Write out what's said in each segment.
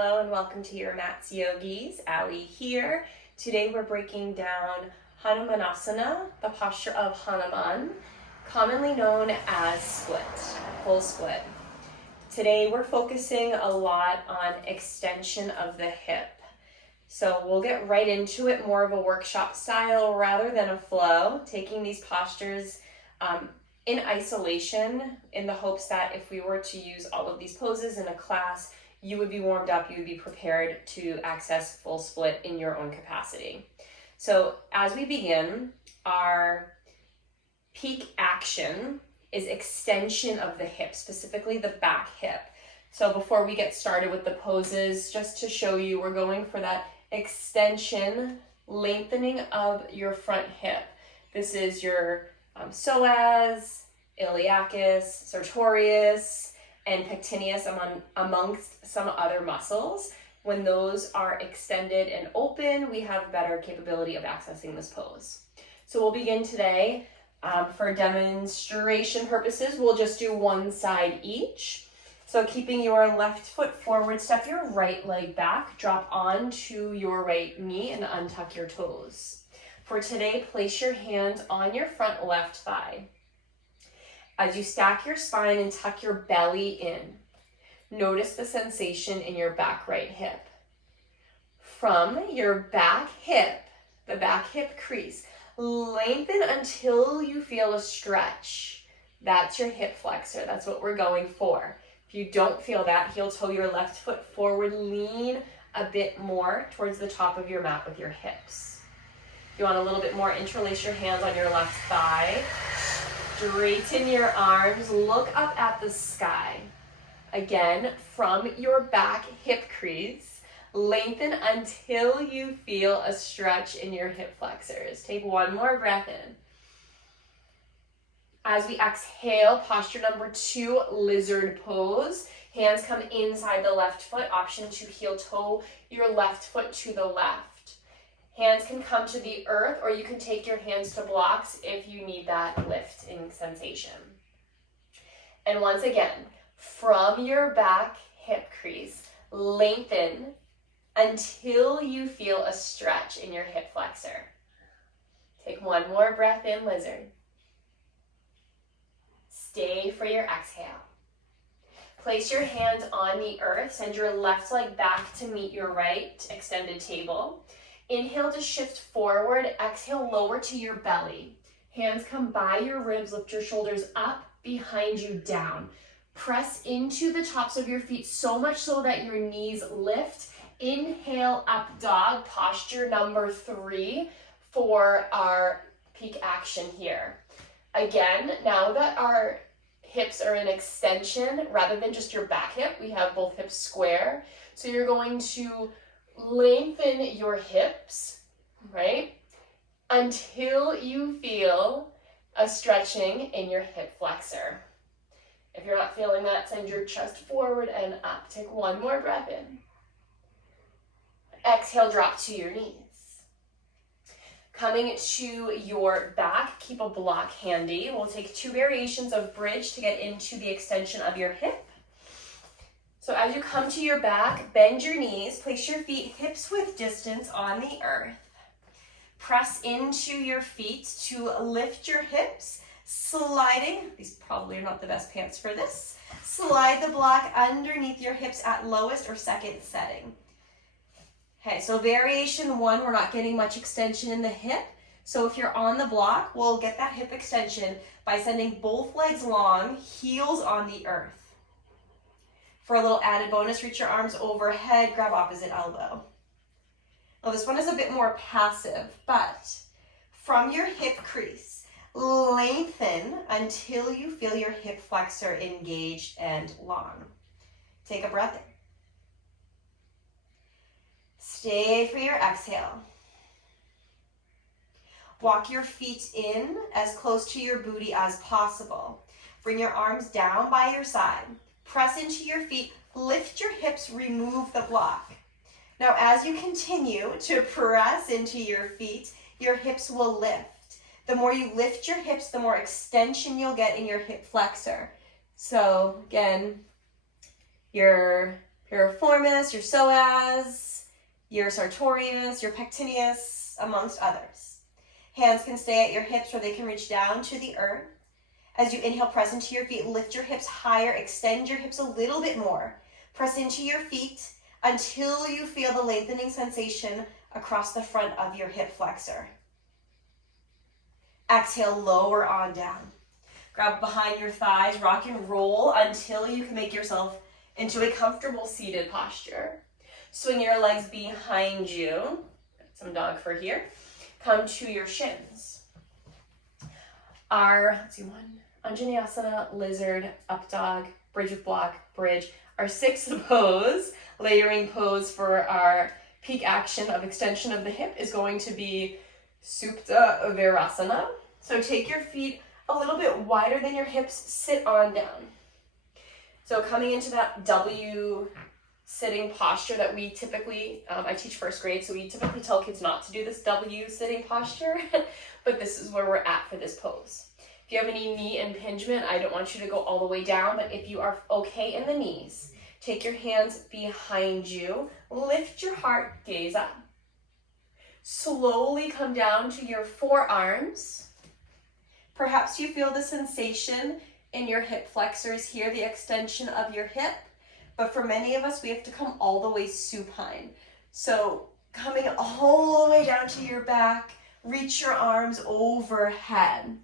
Hello and welcome to your Mats Yogis. Ali here. Today we're breaking down Hanumanasana, the posture of Hanuman, commonly known as split, full split. Today we're focusing a lot on extension of the hip. So we'll get right into it, more of a workshop style rather than a flow, taking these postures in isolation in the hopes that if we were to use all of these poses in a class, you would be warmed up, you would be prepared to access full split in your own capacity. So as we begin, our peak action is extension of the hip, specifically the back hip. So before we get started with the poses, just to show you, we're going for that extension, lengthening of your front hip. This is your psoas, iliacus, sartorius, and pectineus amongst some other muscles. When those are extended and open, we have better capability of accessing this pose. So we'll begin today. For demonstration purposes, we'll just do one side each. So keeping your left foot forward, step your right leg back, drop onto your right knee and untuck your toes. For today, place your hands on your front left thigh. As you stack your spine and tuck your belly in, notice the sensation in your back right hip. From your back hip, the back hip crease, lengthen until you feel a stretch. That's your hip flexor. That's what we're going for. If you don't feel that, heel toe your left foot forward, lean a bit more towards the top of your mat with your hips. If you want a little bit more, interlace your hands on your left thigh. Straighten your arms, look up at the sky. Again, from your back hip crease, lengthen until you feel a stretch in your hip flexors. Take one more breath in. As we exhale, posture number 2, lizard pose. Hands come inside the left foot, option to heel toe your left foot to the left. Hands can come to the earth, or you can take your hands to blocks if you need that lifting sensation. And once again, from your back hip crease, lengthen until you feel a stretch in your hip flexor. Take one more breath in, lizard. Stay for your exhale. Place your hands on the earth, send your left leg back to meet your right, extended table. Inhale to shift forward, exhale, lower to your belly. Hands come by your ribs, lift your shoulders up, behind you, down. Press into the tops of your feet so much so that your knees lift. Inhale, up dog, posture number 3 for our peak action here. Again, now that our hips are in extension, rather than just your back hip, we have both hips square. So you're going to lengthen your hips, right, until you feel a stretching in your hip flexor. If you're not feeling that, send your chest forward and up. Take one more breath in. Exhale, drop to your knees. Coming to your back, keep a block handy. We'll take 2 variations of bridge to get into the extension of your hip. So as you come to your back, bend your knees, place your feet hips width distance on the earth. Press into your feet to lift your hips, sliding, these probably are not the best pants for this, slide the block underneath your hips at lowest or second setting. Okay, so variation 1, we're not getting much extension in the hip. So if you're on the block, we'll get that hip extension by sending both legs long, heels on the earth. For a little added bonus, reach your arms overhead, grab opposite elbow. Now this one is a bit more passive, but from your hip crease, lengthen until you feel your hip flexor engaged and long. Take a breath in. Stay for your exhale. Walk your feet in as close to your booty as possible. Bring your arms down by your side. Press into your feet, lift your hips, remove the block. Now as you continue to press into your feet, your hips will lift. The more you lift your hips, the more extension you'll get in your hip flexor. So again, your piriformis, your psoas, your sartorius, your pectineus, amongst others. Hands can stay at your hips where they can reach down to the earth. As you inhale, press into your feet, lift your hips higher, extend your hips a little bit more. Press into your feet until you feel the lengthening sensation across the front of your hip flexor. Exhale, lower on down. Grab behind your thighs, rock and roll until you can make yourself into a comfortable seated posture. Swing your legs behind you. Some dog fur here. Come to your shins. Our, Hanumanasana, lizard, up dog, bridge with block, bridge. Our sixth pose, layering pose for our peak action of extension of the hip is going to be Supta Virasana. So take your feet a little bit wider than your hips, sit on down. So coming into that W sitting posture that we typically, I teach first grade, so we typically tell kids not to do this W sitting posture, but this is where we're at for this pose. If you have any knee impingement, I don't want you to go all the way down, but if you are okay in the knees, take your hands behind you, lift your heart, gaze up. Slowly come down to your forearms. Perhaps you feel the sensation in your hip flexors here, the extension of your hip. But for many of us, we have to come all the way supine. So coming all the way down to your back, reach your arms overhead.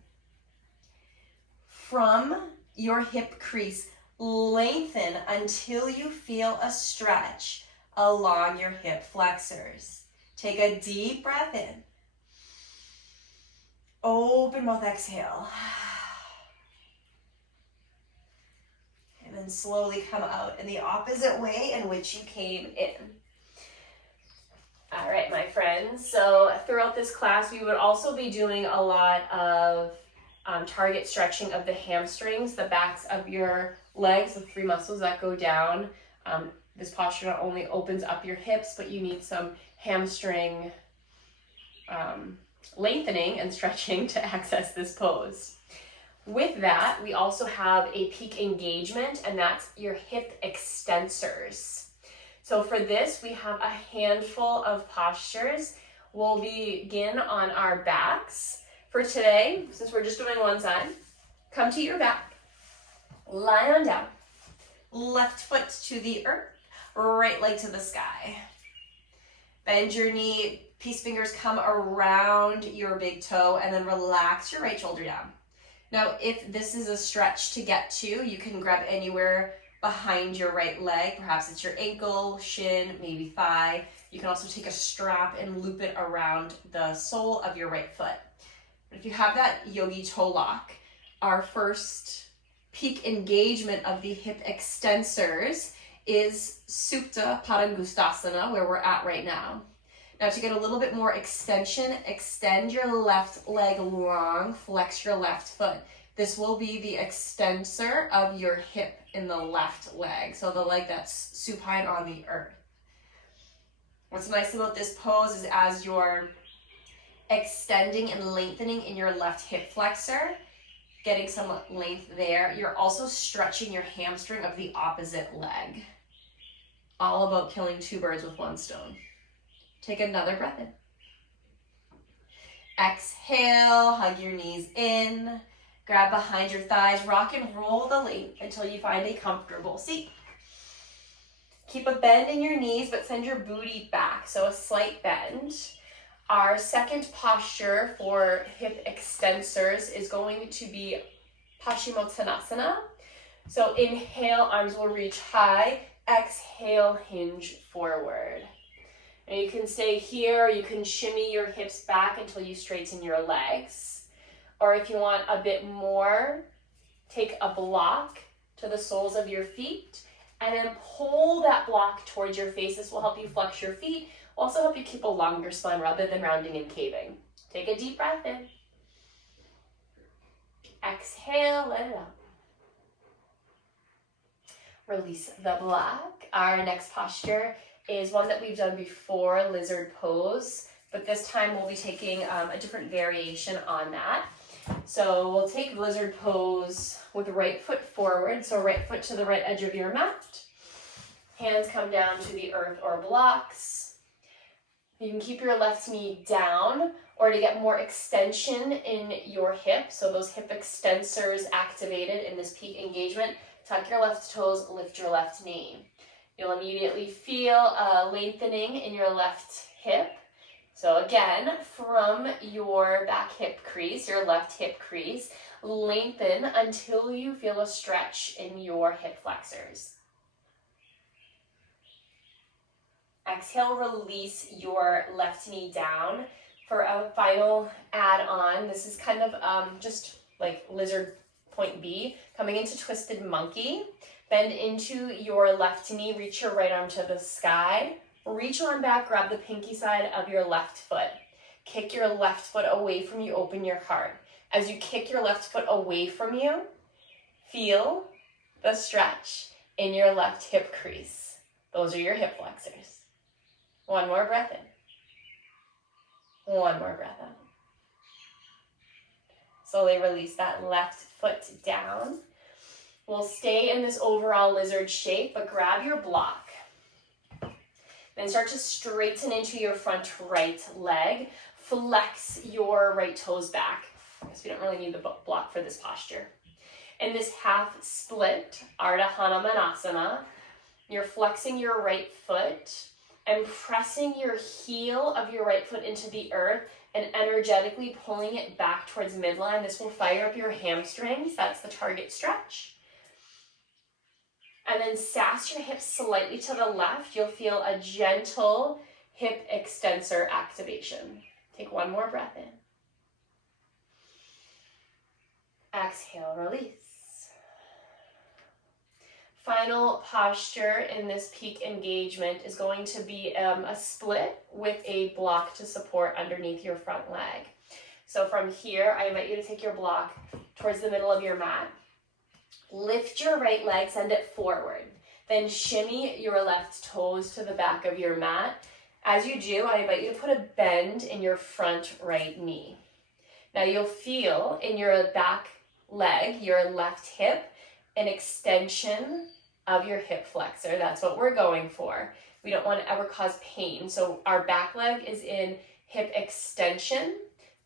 From your hip crease, lengthen until you feel a stretch along your hip flexors. Take a deep breath in. Open mouth, exhale. And then slowly come out in the opposite way in which you came in. All right, my friends. So throughout this class, we would also be doing a lot of target stretching of the hamstrings, the backs of your legs, the three muscles that go down. This posture not only opens up your hips, but you need some hamstring lengthening and stretching to access this pose. With that, we also have a peak engagement, and that's your hip extensors. So for this, we have a handful of postures. We'll begin on our backs. For today, since we're just doing one side, come to your back, lie on down, left foot to the earth, right leg to the sky. Bend your knee, peace fingers come around your big toe, and then relax your right shoulder down. Now, if this is a stretch to get to, you can grab anywhere behind your right leg. Perhaps it's your ankle, shin, maybe thigh. You can also take a strap and loop it around the sole of your right foot. If you have that yogi toe lock, our first peak engagement of the hip extensors is Supta Padangustasana, where we're at right now. Now to get a little bit more extension, extend your left leg long, flex your left foot. This will be the extensor of your hip in the left leg, so the leg that's supine on the earth. What's nice about this pose is as you're extending and lengthening in your left hip flexor, getting some length there, you're also stretching your hamstring of the opposite leg. All about killing two birds with one stone. Take another breath in. Exhale, hug your knees in, grab behind your thighs, rock and roll the length until you find a comfortable seat. Keep a bend in your knees, but send your booty back, so a slight bend. Our second posture for hip extensors is going to be Paschimottanasana. So inhale, arms will reach high. Exhale, hinge forward. And you can stay here, or you can shimmy your hips back until you straighten your legs. Or if you want a bit more, take a block to the soles of your feet and then pull that block towards your face. This will help you flex your feet. Will also help you keep a longer spine rather than rounding and caving. Take a deep breath in. Exhale, let it out. Release the block. Our next posture is one that we've done before, lizard pose, but this time we'll be taking a different variation on that. So we'll take lizard pose with right foot forward, so right foot to the right edge of your mat. Hands come down to the earth or blocks. You can keep your left knee down, or to get more extension in your hip, so those hip extensors activated in this peak engagement, tuck your left toes, lift your left knee. You'll immediately feel a lengthening in your left hip. So again, from your back hip crease, your left hip crease, lengthen until you feel a stretch in your hip flexors. Exhale, release your left knee down for a final add-on. This is kind of just like lizard point B, coming into twisted monkey. Bend into your left knee, reach your right arm to the sky. Reach on back, grab the pinky side of your left foot. Kick your left foot away from you, open your heart. As you kick your left foot away from you, feel the stretch in your left hip crease. Those are your hip flexors. One more breath in. One more breath out. Slowly release that left foot down. We'll stay in this overall lizard shape, but grab your block. Then start to straighten into your front right leg. Flex your right toes back. I guess we don't really need the block for this posture. In this half split, Hanumanasana, you're flexing your right foot and pressing your heel of your right foot into the earth and energetically pulling it back towards midline. This will fire up your hamstrings. That's the target stretch. And then sass your hips slightly to the left. You'll feel a gentle hip extensor activation. Take one more breath in. Exhale, release. Final posture in this peak engagement is going to be a split with a block to support underneath your front leg. So from here, I invite you to take your block towards the middle of your mat. Lift your right leg, send it forward. Then shimmy your left toes to the back of your mat. As you do, I invite you to put a bend in your front right knee. Now you'll feel in your back leg, your left hip, an extension of your hip flexor. That's what we're going for. We don't want to ever cause pain. So our back leg is in hip extension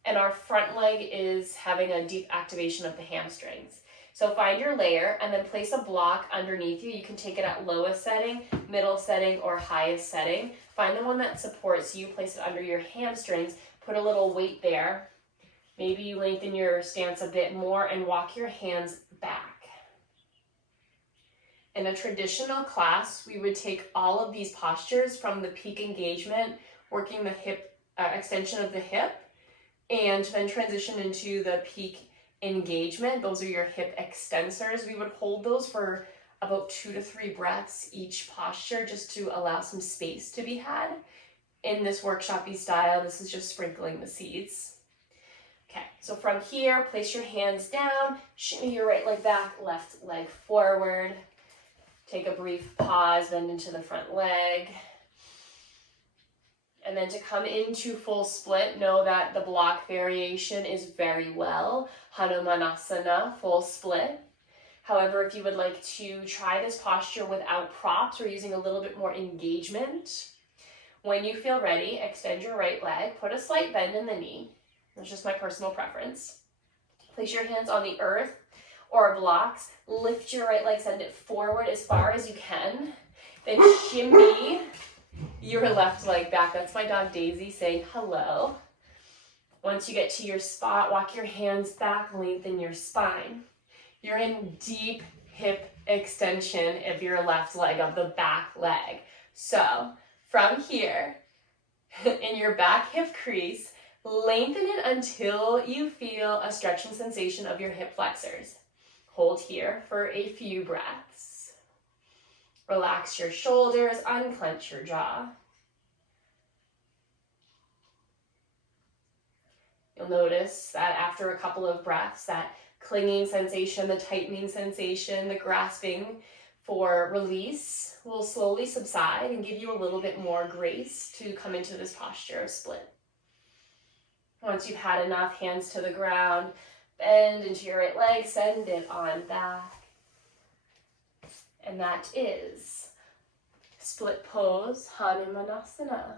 and our front leg is having a deep activation of the hamstrings. So find your layer and then place a block underneath you. You can take it at lowest setting, middle setting, or highest setting. Find the one that supports you, place it under your hamstrings, put a little weight there. Maybe you lengthen your stance a bit more and walk your hands back. In a traditional class, we would take all of these postures from the peak engagement, working the hip extension of the hip, and then transition into the peak engagement. Those are your hip extensors. We would hold those for about 2 to 3 breaths each posture, just to allow some space to be had. In this workshop-y style, this is just sprinkling the seeds. Okay, so from here, place your hands down, shimmy your right leg back, left leg forward. Take a brief pause, bend into the front leg. And then to come into full split, know that the block variation is very well Hanumanasana, full split. However, if you would like to try this posture without props or using a little bit more engagement, when you feel ready, extend your right leg, put a slight bend in the knee. That's just my personal preference. Place your hands on the earth or blocks. Lift your right leg, send it forward as far as you can. Then shimmy your left leg back. That's my dog Daisy saying hello. Once you get to your spot, walk your hands back, lengthen your spine. You're in deep hip extension of your left leg, of the back leg. So from here, in your back hip crease, lengthen it until you feel a stretching sensation of your hip flexors. Hold here for a few breaths. Relax your shoulders, unclench your jaw. You'll notice that after a couple of breaths, that clinging sensation, the tightening sensation, the grasping for release will slowly subside and give you a little bit more grace to come into this posture of split. Once you've had enough, hands to the ground, bend into your right leg, send it on back. And that is Split pose, Hanumanasana.